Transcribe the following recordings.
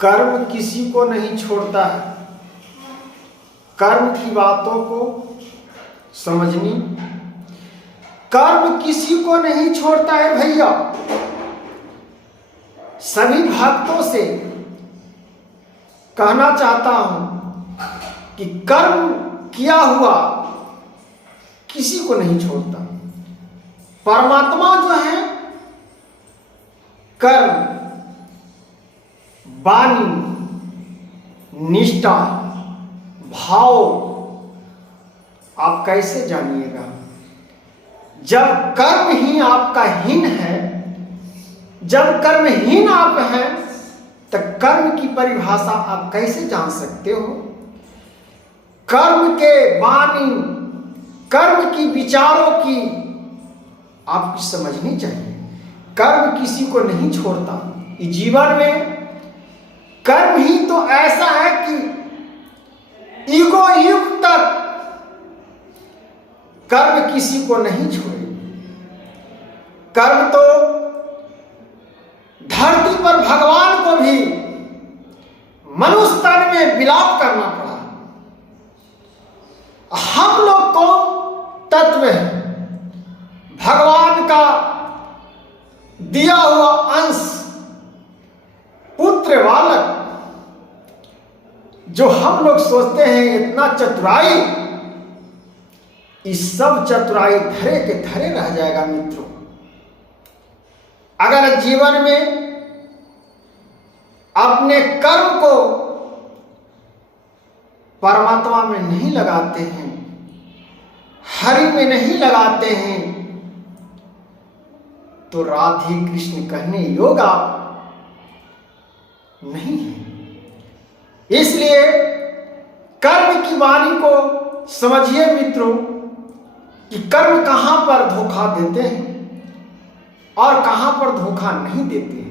कर्म किसी को नहीं छोड़ता है। कर्म की बातों को समझनी, कर्म किसी को नहीं छोड़ता है भैया। सभी भक्तों से कहना चाहता हूं कि कर्म किया हुआ किसी को नहीं छोड़ता। परमात्मा जो है कर्म, वाणी, निष्ठा, भाव आप कैसे जानिएगा? जब कर्म ही आपका हीन है, जब कर्महीन आप हैं, तो कर्म की परिभाषा आप कैसे जान सकते हो? कर्म के वाणी, कर्म की विचारों की आपको समझनी चाहिए। कर्म किसी को नहीं छोड़ता। इस जीवन में कर्म ही तो ऐसा है कि ईगो युग तक कर्म किसी को नहीं छोड़े। कर्म तो धरती पर भगवान को भी मनुष्य तन में विलाप करना पड़ा। हम लोग कौन तत्व है? भगवान का दिया हुआ अंश, पुत्र बालक, जो हम लोग सोचते हैं इतना चतुराई, इस सब चतुराई धरे के धरे रह जाएगा मित्रों। अगर जीवन में अपने कर्म को परमात्मा में नहीं लगाते हैं, हरि में नहीं लगाते हैं, तो राधे कृष्ण कहने योग्य आप नहीं है। इसलिए कर्म की वाणी को समझिए मित्रों कि कर्म कहां पर धोखा देते हैं और कहां पर धोखा नहीं देते हैं।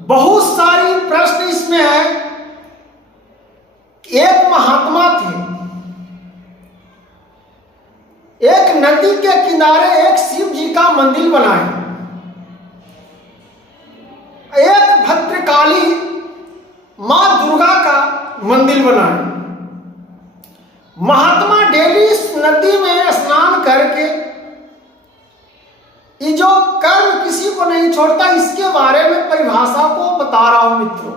बहुत सारी प्रश्न इसमें है। एक महात्मा थे, एक नदी के किनारे एक शिव जी का मंदिर बनाए, एक भद्रकाली मां दुर्गा का मंदिर बनाए। महात्मा डेली इस नदी में स्नान करके, ये जो कर्म किसी को नहीं छोड़ता, इसके बारे में परिभाषा को बता रहा हूं मित्रों।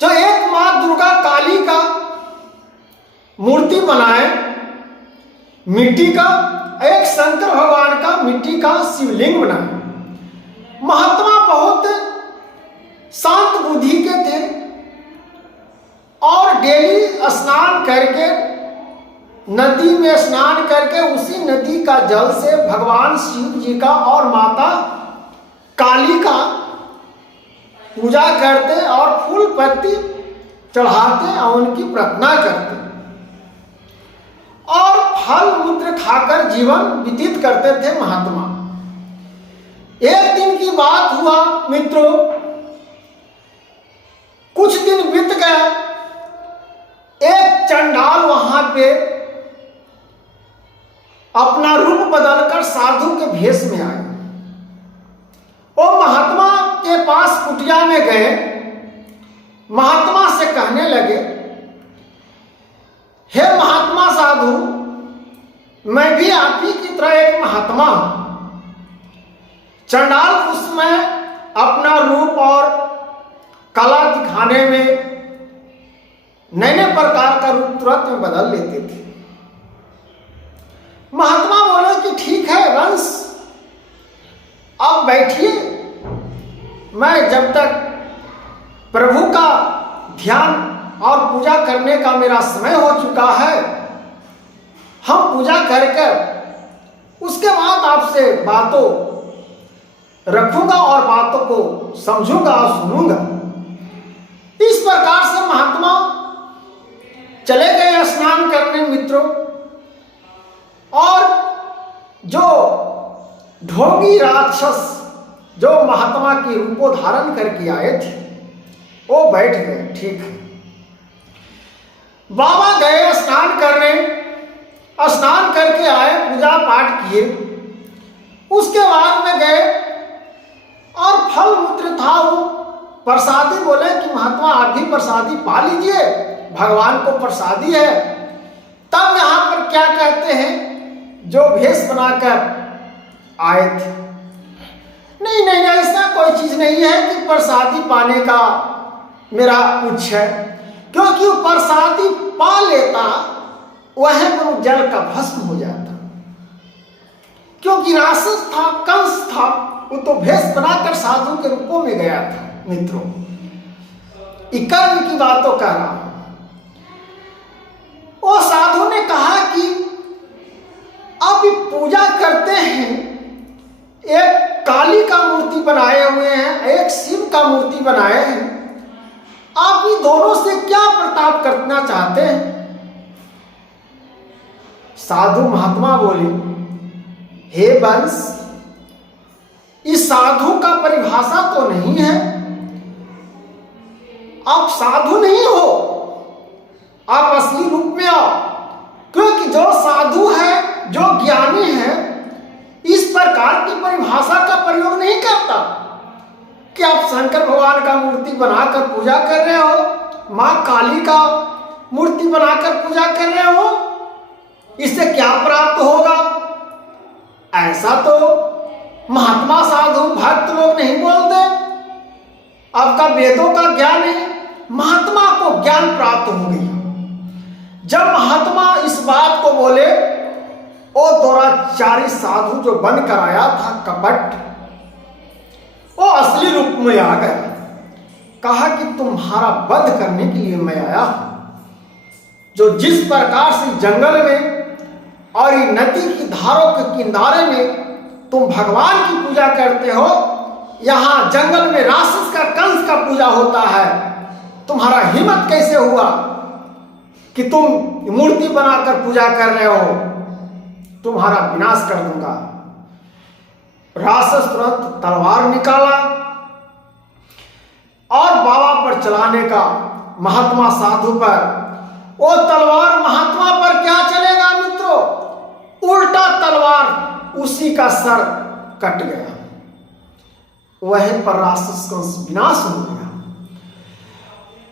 जो एक मां दुर्गा काली का मूर्ति बनाए मिट्टी का, एक शंकर भगवान का मिट्टी का शिवलिंग बनाए। महात्मा बहुत शांत बुद्धि के थे और डेली स्नान करके, नदी में स्नान करके, उसी नदी का जल से भगवान शिव जी का और माता काली का पूजा करते और फूल पत्ती चढ़ाते और उनकी प्रार्थना करते और फल मूत्र खाकर जीवन व्यतीत करते थे महात्मा। एक दिन की बात हुआ मित्रों, कुछ दिन बीत गए, एक चंडाल वहां पे अपना रूप बदलकर साधु के भेष में आए। वो महात्मा के पास कुटिया में गए, महात्मा से कहने लगे, हे महात्मा साधु, मैं भी आप ही की तरह एक महात्मा हूं। चंडाल उसमें अपना रूप और कला दिखाने में नए नए प्रकार का रूप तुरंत में बदल लेते थे। महात्मा बोले कि ठीक है वंश, अब बैठिए, मैं जब तक प्रभु का ध्यान और पूजा करने का मेरा समय हो चुका है, हम पूजा कर उसके बाद आपसे बातों रखूंगा और बातों को समझूंगा और सुनूंगा। इस प्रकार से महात्मा चले गए स्नान करने मित्रों। और जो ढोंगी राक्षस जो महात्मा की रूपो धारण करके आए थे, वो बैठ गए। ठीक है, बाबा गए स्नान करने, स्नान करके आए, पूजा पाठ किए, उसके बाद में गए और फल मूत्र प्रसादी बोले कि महात्मा आप भी प्रसादी पा लीजिए, भगवान को प्रसादी है। तब यहाँ पर क्या कहते हैं, जो भेष बनाकर आए थे, नहीं नहीं ऐसा कोई चीज नहीं है कि प्रसादी पाने का मेरा उच्च है, क्योंकि वो प्रसादी पा लेता वह पर जल का भस्म हो जाता, क्योंकि राक्षस था, कंस था, वो तो भेष बनाकर साधु के रूपों में गया था। मित्रों, कर्म की बातों कर रहा हूं। वो साधु ने कहा कि आप पूजा करते हैं, एक काली का मूर्ति बनाए हुए हैं, एक शिव का मूर्ति बनाए हैं, आप ये दोनों से क्या प्रताप करना चाहते हैं? साधु महात्मा बोले, हे वंश, इस साधु का परिभाषा तो नहीं है, आप साधु नहीं हो, आप असली रूप में आओ, क्योंकि जो साधु है, जो ज्ञानी है, इस प्रकार की परिभाषा का प्रयोग नहीं करता कि आप शंकर भगवान का मूर्ति बनाकर पूजा कर रहे हो, मां काली का मूर्ति बनाकर पूजा कर रहे हो, इससे क्या प्राप्त होगा? ऐसा तो महात्मा साधु भक्त लोग नहीं बोलते। आपका वेदों का ज्ञान है, महात्मा को ज्ञान प्राप्त हो गया। जब महात्मा इस बात को बोले, वो दुराचारी साधु जो बन कर आया था कपट, वो असली रूप में आ गया। कहा कि तुम्हारा वध करने के लिए मैं आया हूं। जो जिस प्रकार से जंगल में और ये नदी की धारों के किनारे में तुम भगवान की पूजा करते हो, यहां जंगल में राक्षस का, कंस का पूजा होता है। तुम्हारा हिम्मत कैसे हुआ कि तुम मूर्ति बनाकर पूजा कर रहे हो? तुम्हारा विनाश कर दूंगा। राक्षस तुरंत तलवार निकाला और बाबा पर चलाने का, महात्मा साधु पर। वो तलवार महात्मा पर क्या चलेगा मित्रों? उल्टा तलवार उसी का सर कट गया। वहीं पर राक्षस का विनाश हो गया।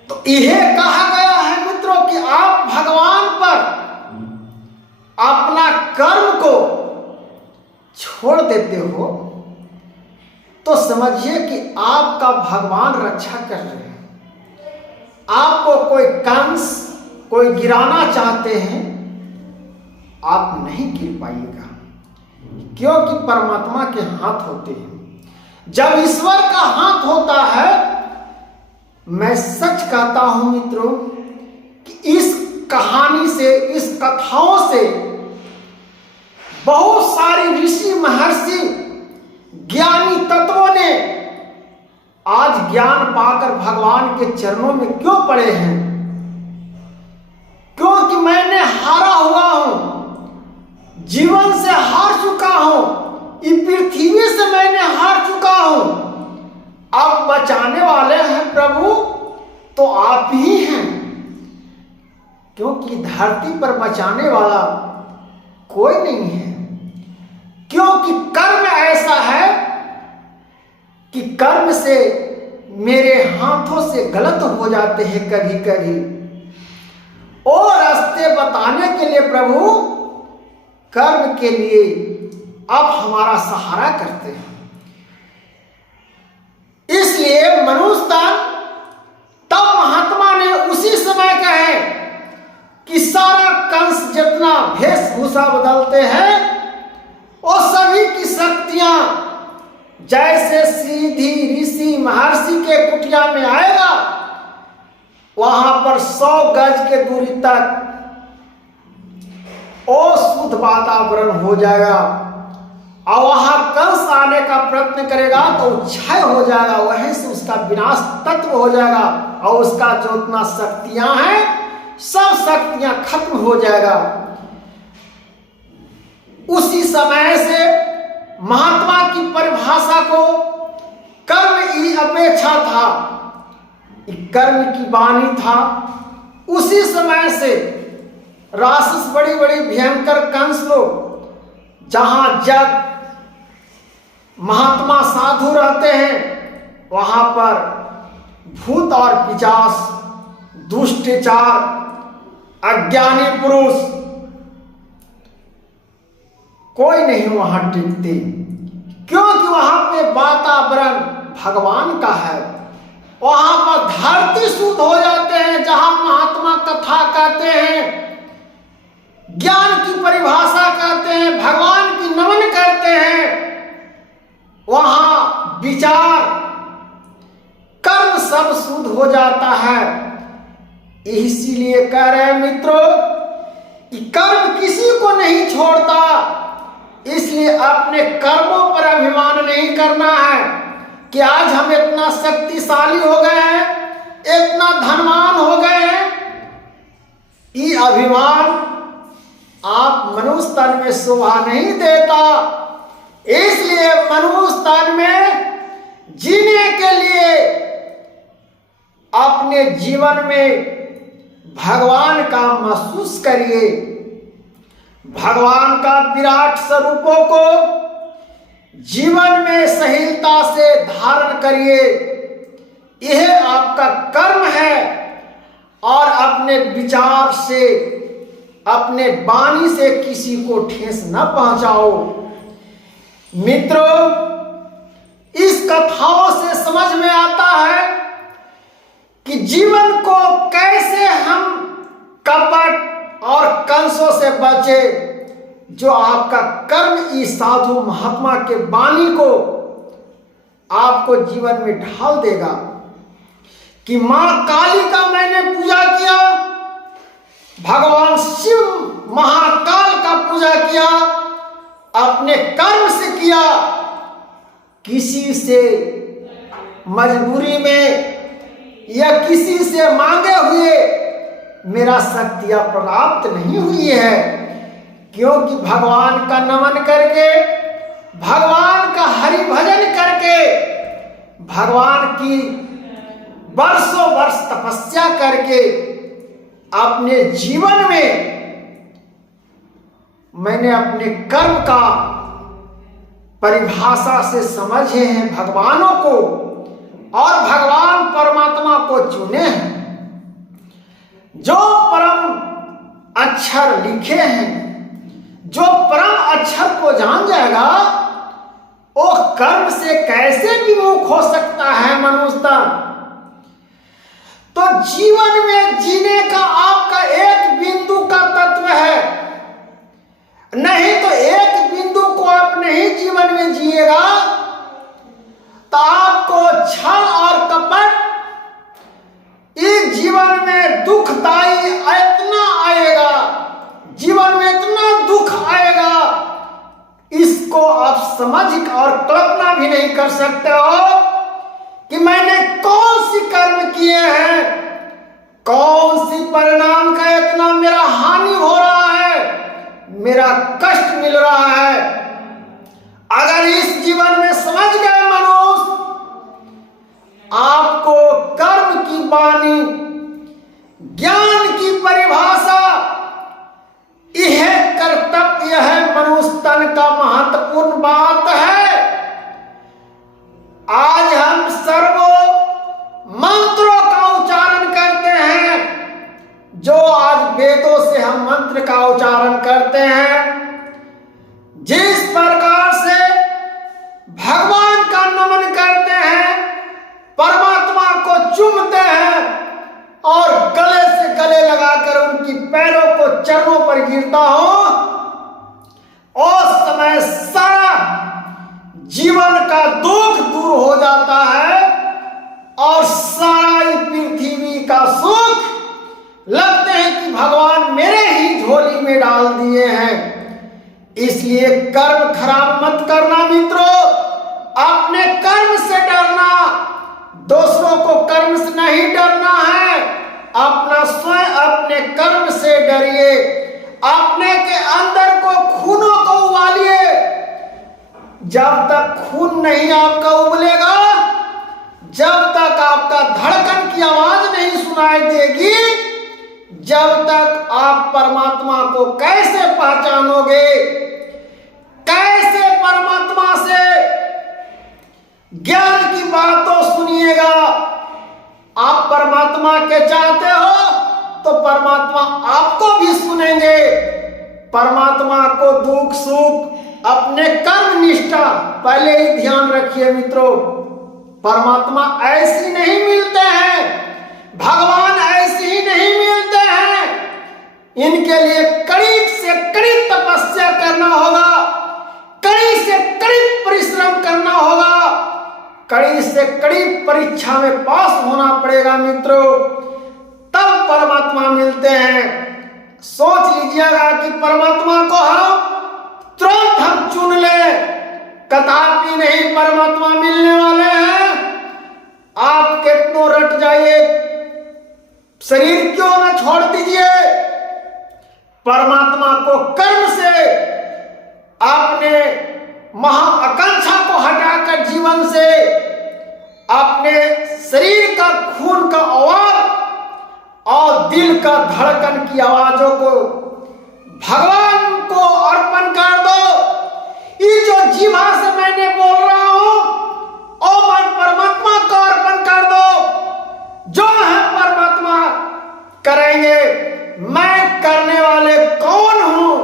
तो यह कहा गया है मित्रों कि आप भगवान पर अपना कर्म को छोड़ देते हो तो समझिए कि आपका भगवान रक्षा कर रहे हैं। आपको कोई कंस, कोई गिराना चाहते हैं, आप नहीं गिर पाइएगा, क्योंकि परमात्मा के हाथ होते हैं। जब ईश्वर का हाथ होता है, मैं सच कहता हूं मित्रों कि इस कहानी से, इस कथाओं से बहुत सारी ऋषि महर्षि ज्ञानी तत्वों ने आज ज्ञान पाकर भगवान के चरणों में क्यों पड़े हैं? क्योंकि मैंने हारा हुआ हूं, जीवन से हार चुका हूं, इस पृथ्वी से मैंने हार चुका हूं। अब बचाने वाले हैं प्रभु तो आप ही हैं, क्योंकि धरती पर बचाने वाला कोई नहीं है। क्योंकि कर्म ऐसा है कि कर्म से मेरे हाथों से गलत हो जाते हैं कभी कभी, और रास्ते बताने के लिए प्रभु कर्म के लिए आप हमारा सहारा करते हैं। इसलिए मनुष्य तन तब महात्मा ने उसी समय कहे कि सारा कंस जितना वेशभूषा बदलते हैं, वो सभी की शक्तियां जैसे सीधी ऋषि महर्षि के कुटिया में आएगा, वहां पर 100 गज के दूरी तक शुद्ध वातावरण हो जाएगा, और वहां कंस आने का प्रयत्न करेगा तो क्षय हो जाएगा, वहीं से उसका विनाश तत्व हो जाएगा, और उसका जो उतना शक्तियां हैं सब शक्तियां खत्म हो जाएगा। उसी समय से महात्मा की परिभाषा को कर्म की अपेक्षा था, कर्म की वाणी था। उसी समय से राक्षस बड़ी बड़ी भयंकर कंस लोग जहां जग महात्मा साधु रहते हैं, वहां पर भूत और पिशाच, दुष्टाचार, अज्ञानी पुरुष, कोई नहीं वहां टिकते, क्योंकि वहां पे वातावरण भगवान का है। वहां पर धरती शुद्ध हो जाते हैं, जहां महात्मा कथा कहते हैं, ज्ञान की परिभाषा कहते हैं, भगवान की नमन करते हैं। वहां विचार, कर्म सब शुद्ध हो जाता है। इसीलिए कह रहे हैं मित्रों कि कर्म किसी को नहीं छोड़ता, इसलिए अपने कर्मों पर अभिमान नहीं करना है कि आज हम इतना शक्तिशाली हो गए हैं, इतना धनवान हो गए हैं। ये अभिमान आप मनुष्य तन में शोभा नहीं देता। इसलिए मनुष्य तन में जीने के लिए अपने जीवन में भगवान का महसूस करिए, भगवान का विराट स्वरूपों को जीवन में सहीलता से धारण करिए। यह आपका कर्म है। और अपने विचार से, अपने वाणी से किसी को ठेस न पहुंचाओ। मित्रों, इस कथाओं से समझ में आता है कि जीवन को कैसे हम कपट और कंसों से बचे। जो आपका कर्म इस साधु महात्मा के वाणी को आपको जीवन में ढाल देगा कि मां काली का मैंने पूजा किया, भगवान शिव महाकाल का पूजा किया, अपने कर्म से किया, किसी से मजबूरी में या किसी से मांगे हुए मेरा शक्तियां प्राप्त नहीं हुई है। क्योंकि भगवान का नमन करके, भगवान का हरि भजन करके, भगवान की वर्षों वर्ष तपस्या करके अपने जीवन में मैंने अपने कर्म का परिभाषा से समझे हैं भगवानों को, और भगवान परमात्मा को चुने हैं। जो परम अक्षर लिखे हैं, जो परम अक्षर को जान जाएगा, वो कर्म से कैसे विमुख हो सकता है मनुष्य। तो जीवन में जीने का आपका एक बिंदु का तत्व है, नहीं तो एक बिंदु को आप नहीं जीवन में जिएगा तो आपको छल और कपट इस जीवन में दुखदाई इतना आएगा, जीवन में इतना दुख आएगा, इसको आप समझ और कल्पना भी नहीं कर सकते हो कि मैंने कौन सी कर्म किए हैं, कौन सी परिणाम का इतना मेरा हानि हो रहा है, मेरा कष्ट मिल रहा है। अगर इस जीवन में समझ गए मनुष्य, आपको कर्म की वाणी, ज्ञान की परिभाषा, यह कर्तव्य है मनुष्य तन का महत्वपूर्ण बात है। आज हम सर्वो मंत्रों का उच्चारण करते हैं, जो आज वेदों से हम मंत्र का उच्चारण करते हैं, जिस प्रकार से भगवान का नमन करते हैं, परमात्मा को चूमते हैं और गले से गले लगाकर उनकी पैरों को चरणों पर गिरता हो, उस समय सारा जीवन का दुख दूर हो जाता है और सारी पृथ्वी का सुख लगते हैं कि भगवान मेरे ही झोली में डाल दिए हैं। इसलिए कर्म खराब मत करना मित्रों, अपने कर्म से डरना, दूसरों को कर्म से नहीं डरना है, अपना स्वयं अपने कर्म से डरिए, अपने के अंदर को खूनों को उबालिए। जब तक खून नहीं आपका उबलेगा, जब तक आपका धड़कन की आवाज नहीं सुनाई देगी, जब तक आप परमात्मा को कैसे पहचानोगे, कैसे परमात्मा से ज्ञान की बातों सुनिएगा, परमात्मा के चाहते हो तो परमात्मा आपको भी सुनेंगे। परमात्मा को दुख सुख अपने कर्म निष्ठा पहले ही ध्यान रखिए मित्रों। परमात्मा ऐसी नहीं मिलते हैं, भगवान ऐसे ही नहीं मिलते हैं। इनके लिए कड़ी से कड़ी तपस्या करना होगा, कड़ी से कड़ी परिश्रम करना होगा, कड़ी से कड़ी परीक्षा में पास होना पड़ेगा मित्रों, तब परमात्मा मिलते हैं। सोच लीजिएगा कि परमात्मा को तुरंत हम चुन ले, कदापि नहीं परमात्मा मिलने वाले हैं। आप कितनों रट जाइए, शरीर क्यों न छोड़ दीजिए, परमात्मा को कर्म से आपने महाआकांक्षा को हटाकर जीवन से अपने शरीर का खून का आवाज और दिल का धड़कन की आवाजों को भगवान को अर्पण कर दो। ये जो जीवा से मैंने बोल रहा हूं और मैं परमात्मा को अर्पण कर दो। जो है परमात्मा करेंगे, मैं करने वाले कौन हूं?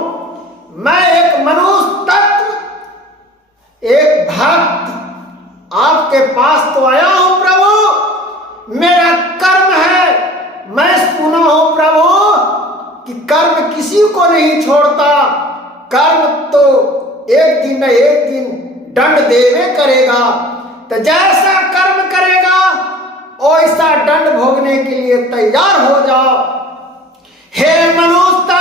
मैं एक मनुष्य तत्व, एक भक्त आपके पास तो आया हूं प्रभु। मेरा कर्म है, मैं सुना हूं प्रभु कि कर्म किसी को नहीं छोड़ता। कर्म तो एक दिन न एक दिन दंड देवे करेगा, तो जैसा कर्म करेगा वैसा दंड भोगने के लिए तैयार हो जाओ। हे मनुष्य,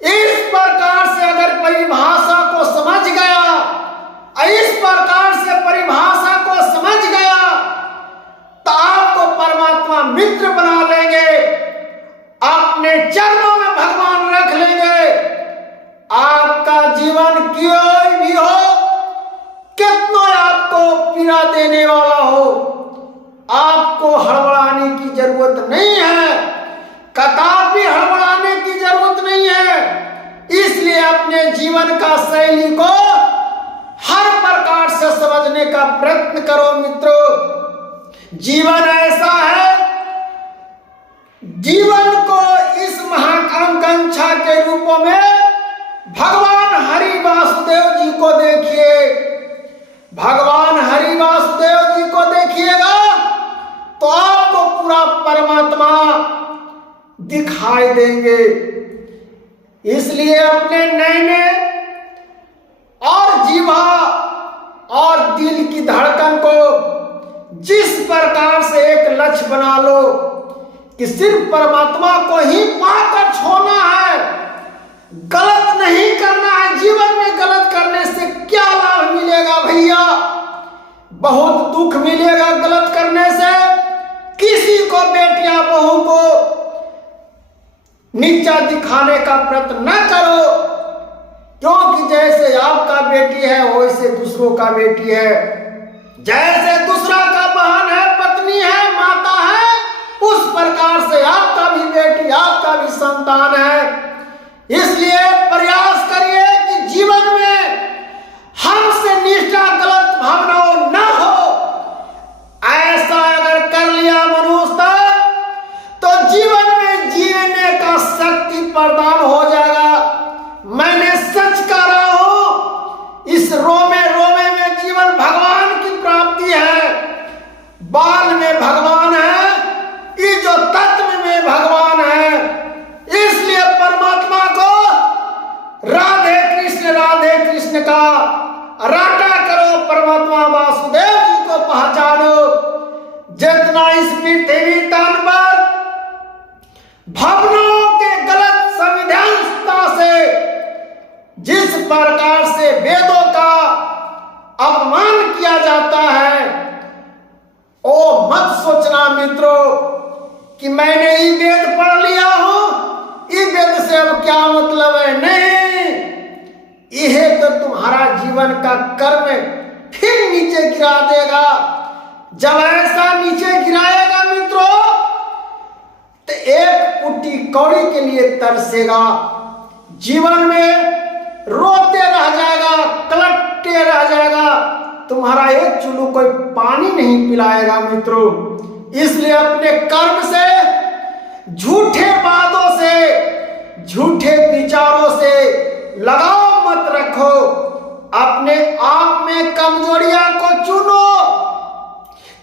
इस प्रकार से अगर परिभाषा को समझ गया, इस प्रकार से परिभाषा को समझ गया तो आपको परमात्मा मित्र बना लेंगे, अपने चरणों में भगवान रख लेंगे। आपका जीवन कोई भी हो, कितना आपको पीड़ा देने वाला हो, आपको हड़बड़ाने की जरूरत नहीं है, कदापि हड़बड़ाने की जरूरत नहीं है। इसलिए अपने जीवन का शैली को हर प्रकार से समझने का प्रयत्न करो मित्रों। जीवन ऐसा है, जीवन को इस महाकांक्षा के रूपों में भगवान हरि वासुदेव जी को देखिए। भगवान हरि वासुदेव जी को देखिएगा तो आपको पूरा परमात्मा दिखाई देंगे। इसलिए अपने नैने और जीवा और दिल की धड़कन को जिस प्रकार से एक लक्ष्य बना लो कि सिर्फ परमात्मा को ही पाकर छोड़ना है, गलत नहीं करना है। जीवन में गलत करने से क्या लाभ मिलेगा भैया? बहुत दुख मिलेगा गलत करने से। किसी को, बेटियां बहू को नीचा दिखाने का प्रयत्न न करो, क्योंकि जैसे आपका बेटी है वैसे दूसरों का बेटी है, जैसे दूसरा का बहन है, पत्नी है, माता है, उस प्रकार से आपका भी बेटी, आपका भी संतान है। इसलिए प्रयास करिए कि जीवन में हमसे निष्ठा गलत भावनाओं न हो। ऐसा अगर कर लिया मनुष्य तो जीवन में जीने का शक्ति प्रदान हो जाएगा। मैंने सच कह रहा हूं, इस रोमे रोमे में जीवन भगवान की प्राप्ति है। बाल में भगवान है, ये जो तत्व में भगवान है। इसलिए परमात्मा को राधे कृष्ण का राटा करो, परमात्मा वासुदेव जी को पहचानो। जितना इस पृथ्वी तन पर भावनाओं के गलत संविधानता से जिस प्रकार से वेदों का अपमान किया जाता है, ओ मत सोचना मित्रों कि मैंने ये वेद पढ़ लिया हूं, ये वेद से अब क्या मतलब है। नहीं, यह तो तुम्हारा जीवन का कर्म फिर नीचे गिरा देगा। जब ऐसा नीचे गिराएगा मित्रों तो एक पुट्टी कौड़ी के लिए तरसेगा, जीवन में रोते रह जाएगा, कलटते रह जाएगा, तुम्हारा एक चुल्लू कोई पानी नहीं पिलाएगा मित्रों। इसलिए अपने कर्म से, झूठे बातों से, झूठे विचारों से लगाव मत रखो। अपने आप में कमजोरियां को चुनो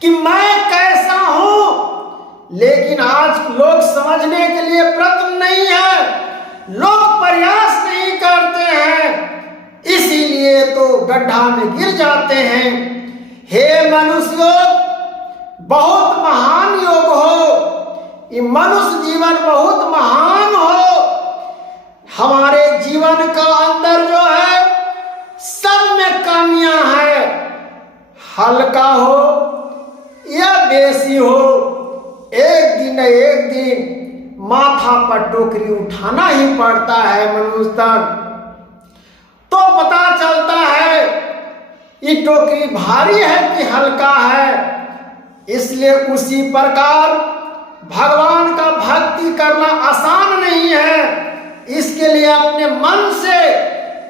कि मैं कैसा हूं, लेकिन आज लोग समझने के लिए प्रयत्न नहीं है, लोग प्रयास नहीं करते हैं, इसीलिए तो गड्ढा में गिर जाते हैं। हे मनुष्यों, बहुत महान योग हो, ये मनुष्य जीवन बहुत महान हो। हमारे जीवन का अंदर जो है सब में कमियां हैं, हल्का हो या बेसी हो, एक दिन न एक दिन माथा पर टोकरी उठाना ही पड़ता है मनुष्य तन। तो पता चलता है ये टोकरी भारी है कि हल्का है। इसलिए उसी प्रकार भगवान का भक्ति करना आसान नहीं है। इसके लिए अपने मन से,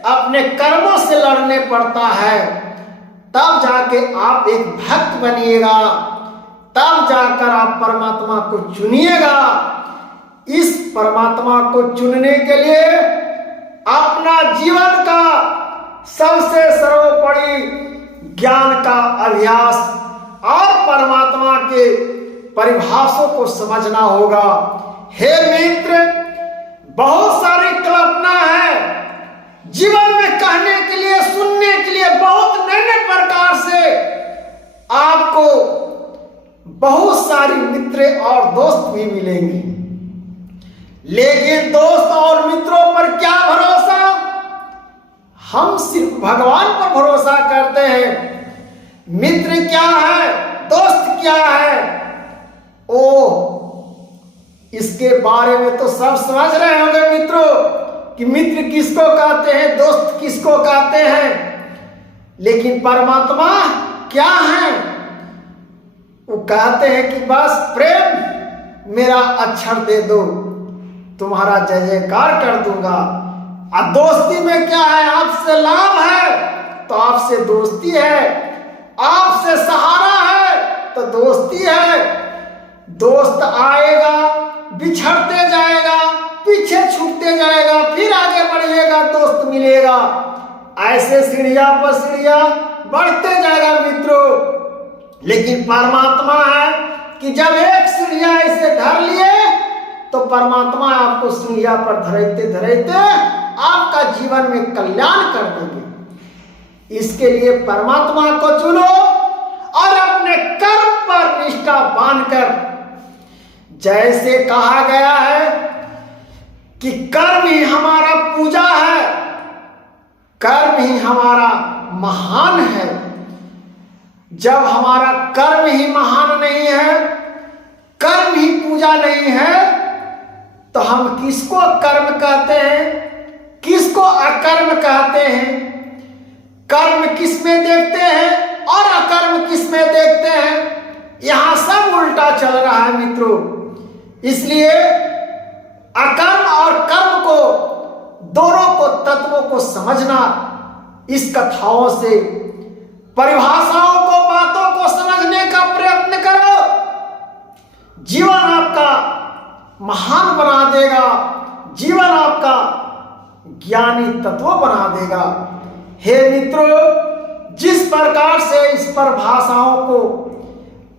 अपने कर्मों से लड़ने पड़ता है, तब जाके आप एक भक्त बनिएगा, तब जाकर आप परमात्मा को चुनिएगा। इस परमात्मा को चुनने के लिए अपना जीवन का सबसे सर्वोपरि ज्ञान का अभ्यास और परमात्मा के परिभाषों को समझना होगा। हे मित्र, बहुत सारी कल्पना है जीवन में, कहने के लिए, सुनने के लिए बहुत नए नए प्रकार से आपको बहुत सारी मित्र और दोस्त भी मिलेंगे, लेकिन दोस्त और मित्रों पर क्या भरोसा? हम सिर्फ भगवान पर भरोसा करते हैं। मित्र क्या है, दोस्त क्या है, ओ इसके बारे में तो सब समझ रहे होंगे मित्रों कि मित्र किसको कहते हैं, दोस्त किसको कहते हैं। लेकिन परमात्मा क्या है? वो कहते हैं कि बस प्रेम मेरा अक्षर दे दो, तुम्हारा जय जयकार कर दूंगा। और दोस्ती में क्या है? आपसे लाभ है तो आपसे दोस्ती है, आपसे सहारा है तो दोस्ती है। दोस्त आएगा, बिछड़ते जाएगा, पीछे छूटते जाएगा, फिर आगे बढ़िएगा, दोस्त मिलेगा। ऐसे सीढ़ियां पर सीढ़ियां बढ़ते जाएगा मित्रों। लेकिन परमात्मा है कि जब एक सीढ़ियां ऐसे धर लिए तो परमात्मा आपको सीढ़ियां पर धरते धरते आपका जीवन में कल्याण कर देंगे। इसके लिए परमात्मा को चुनो और अपने कर्म पर निष्ठा बांधकर, जैसे कहा गया है कि कर्म ही हमारा पूजा है, कर्म ही हमारा महान है। जब हमारा कर्म ही महान नहीं है, कर्म ही पूजा नहीं है, तो हम किसको कर्म कहते हैं, किसको अकर्म कहते हैं? कर्म किस में देखते हैं और अकर्म किस में देखते हैं? यहां सब उल्टा चल रहा है मित्रों। इसलिए अकर्म और कर्म को, दोनों को, तत्वों को समझना, इस कथाओं से, परिभाषाओं को, बातों को समझने का प्रयत्न करो। जीवन आपका महान बना देगा, जीवन आपका ज्ञानी तत्व बना देगा। हे मित्रों, जिस प्रकार से इस परिभाषाओं को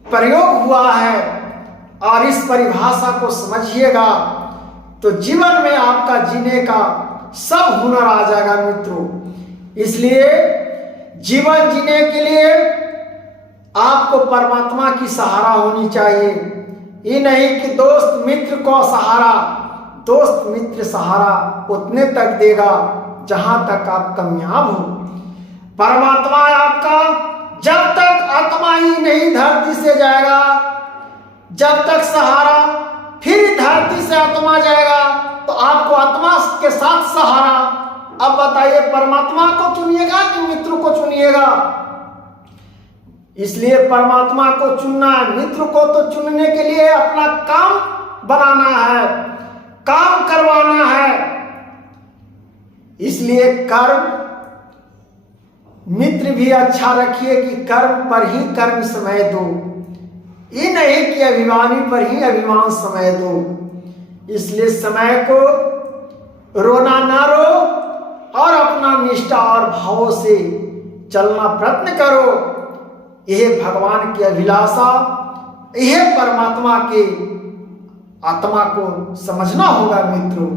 प्रयोग हुआ है और इस परिभाषा को समझिएगा तो जीवन में आपका जीने का सब हुनर आ जाएगा मित्रों। इसलिए जीवन जीने के लिए आपको परमात्मा की सहारा होनी चाहिए। ये नहीं कि दोस्त मित्र को सहारा, दोस्त मित्र सहारा उतने तक देगा जहां तक आप कामयाब हो। परमात्मा आपका जब तक आत्मा ही नहीं धरती से जाएगा, जब तक सहारा, फिर धरती से आत्मा जाएगा तो आपको आत्मा के साथ सहारा। अब बताइए, परमात्मा को चुनिएगा कि मित्र को चुनिएगा? इसलिए परमात्मा को चुनना है। मित्र को तो चुनने के लिए अपना काम बनाना है, काम करवाना है। इसलिए कर्म, मित्र भी अच्छा रखिए कि कर्म पर ही कर्म समय दो। ये नहीं कि अभिमानी पर ही अभिमान समय दो। इसलिए समय को रोना ना रो और अपना निष्ठा और भाव से चलना प्रयत्न करो। यह भगवान की अभिलाषा, यह परमात्मा के आत्मा को समझना होगा मित्रों।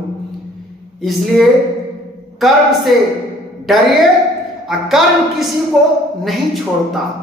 इसलिए कर्म से डरिए, और कर्म किसी को नहीं छोड़ता।